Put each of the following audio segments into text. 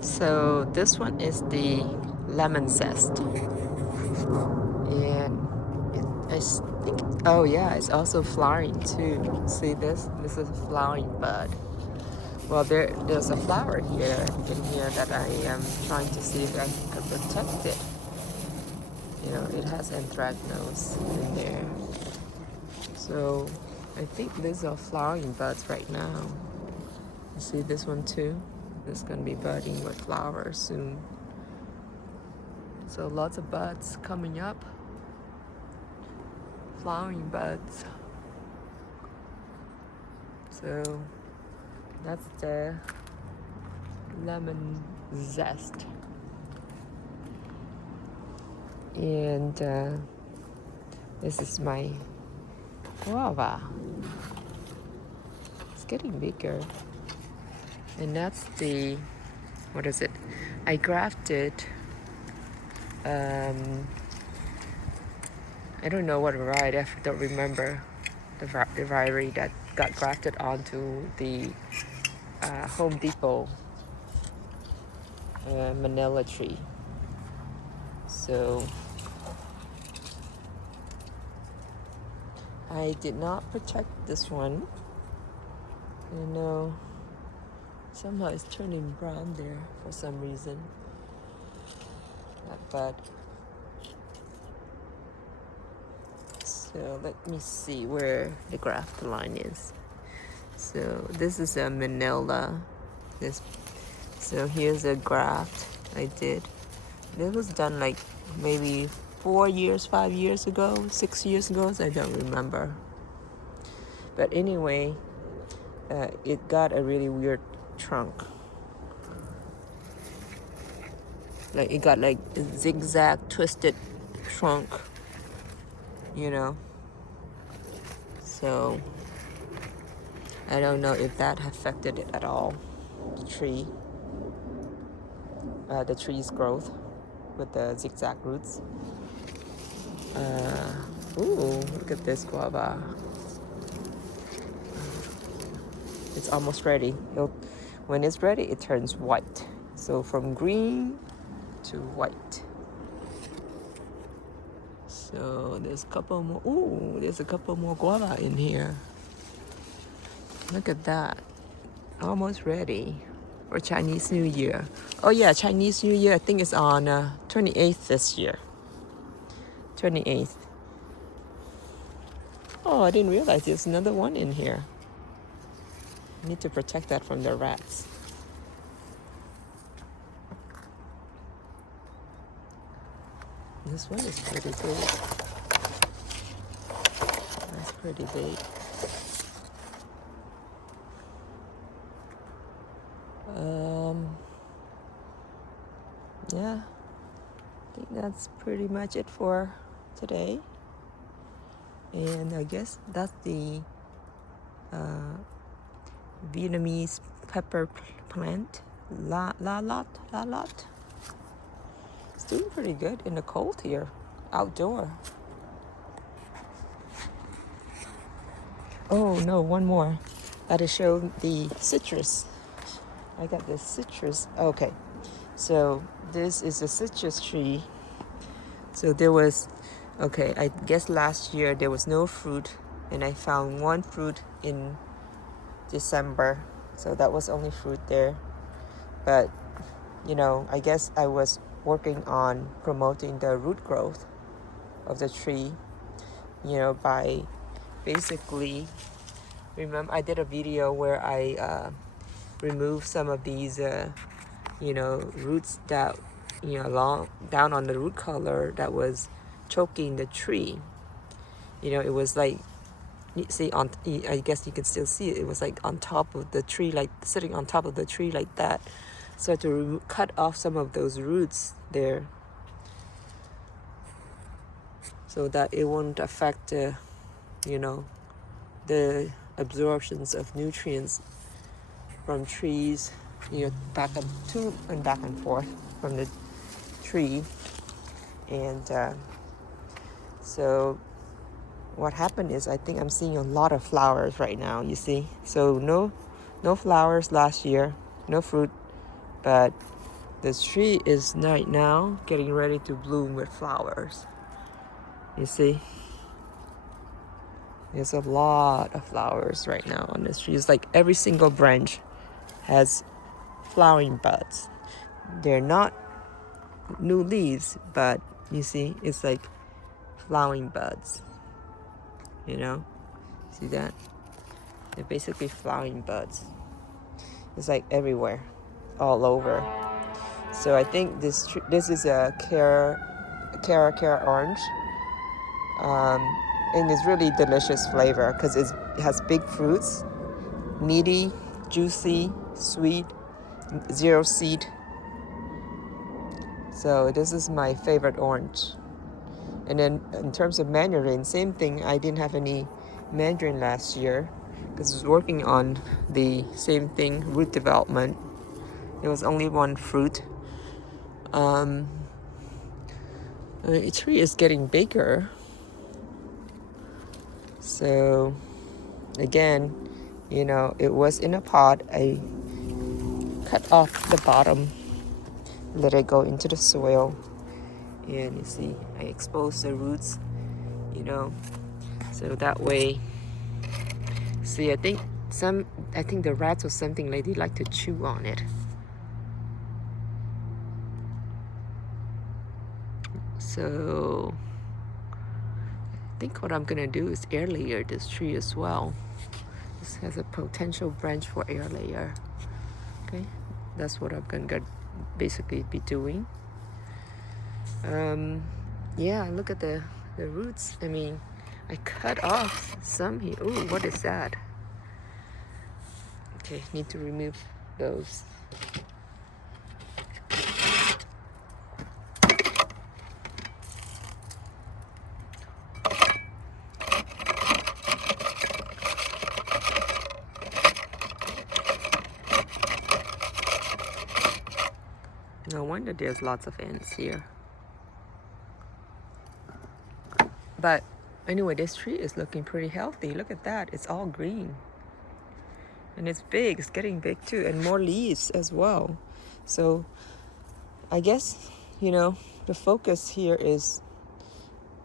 So this one is the lemon zest, and think, oh yeah, it's also flowering too. See this? This is a flowering bud. Well, there's a flower here in here that I am trying to see if I can protect it. You know, it has anthracnose in there. So I think these are flowering buds right now. You see this one too? It's gonna be budding with flowers soon. So lots of buds coming up. Flowering buds. So that's the lemon zest. And this is my guava. It's getting bigger. And that's the, what is it? I grafted, I don't know what variety, I don't remember the variety that got grafted onto the Home Depot Manila tree. So I did not protect this one. You know, somehow it's turning brown there for some reason. That bud. So let me see where the graft line is. So this is a Manila. So here's a graft I did. This was done like maybe 4 years, 5 years ago, 6 years ago, so I don't remember. But anyway, it got a really weird trunk. Like it got like a zigzag twisted trunk, you know. So I don't know if that affected it at all, the tree's growth with the zigzag roots. Ooh, look at this guava. It's almost ready. When it's ready, it turns white. So from green to white. So there's a couple more. Ooh, there's a couple more guava in here. Look at that. Almost ready for Chinese New Year. Oh yeah, Chinese New Year, I think it's on 28th this year. 28th. Oh, I didn't realize there's another one in here. I need to protect that from the rats. This one is pretty big. That's pretty big. Yeah, I think that's pretty much it for today. And I guess that's the Vietnamese pepper plant, la lot. It's doing pretty good in the cold here, outdoor. Oh no, one more. Gotta show the citrus. I got the citrus. Okay, so this is a citrus tree. So there was, okay, I guess last year there was no fruit, and I found one fruit in December. So that was only fruit there. But, you know, I guess I was working on promoting the root growth of the tree, you know, by basically, remember I did a video where I removed some of these, you know, roots that, you know, long down on the root collar that was choking the tree. You know, it was like, you see, I guess you can still see it. It was like on top of the tree, like sitting on top of the tree like that. So to cut off some of those roots there, so that it won't affect, you know, the absorptions of nutrients from trees, you know, back and forth from the tree. And so what happened is, I think I'm seeing a lot of flowers right now, you see. So no flowers last year, no fruit, but This tree is right now getting ready to bloom with flowers. You see? There's a lot of flowers right now on this tree. It's like every single branch has flowering buds. They're not new leaves, but you see, it's like flowering buds. You know? See that? They're basically flowering buds. It's like everywhere, all over. So I think this is a Cara orange. And it's really delicious flavor because it has big fruits, meaty, juicy, sweet, zero seed. So this is my favorite orange. And then in terms of mandarin, same thing. I didn't have any mandarin last year because I was working on the same thing, root development. There was only one fruit. The tree is getting bigger. So again, you know, it was in a pot. I cut off the bottom, let it go into the soil, and you see I exposed the roots, you know, so that way. See, I think the rats or something like they like to chew on it. So I think what I'm gonna do is air layer this tree as well. This has a potential branch for air layer. Okay, that's what I'm gonna basically be doing. Yeah, look at the roots. I mean, I cut off some here. Ooh, what is that? Okay, need to remove those. No wonder there's lots of ants here. But anyway, this tree is looking pretty healthy. Look at that. It's all green. And it's big. It's getting big too. And more leaves as well. So I guess, you know, the focus here is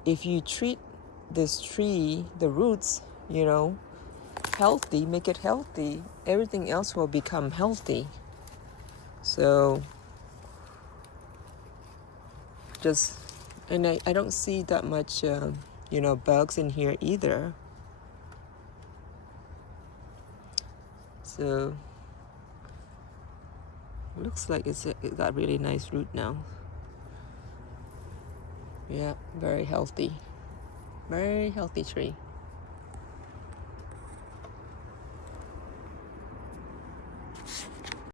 if you treat this tree, the roots, you know, healthy, make it healthy, everything else will become healthy. So just, and I don't see that much, you know, bugs in here either. So looks like it got really nice root now. Yeah, very healthy tree.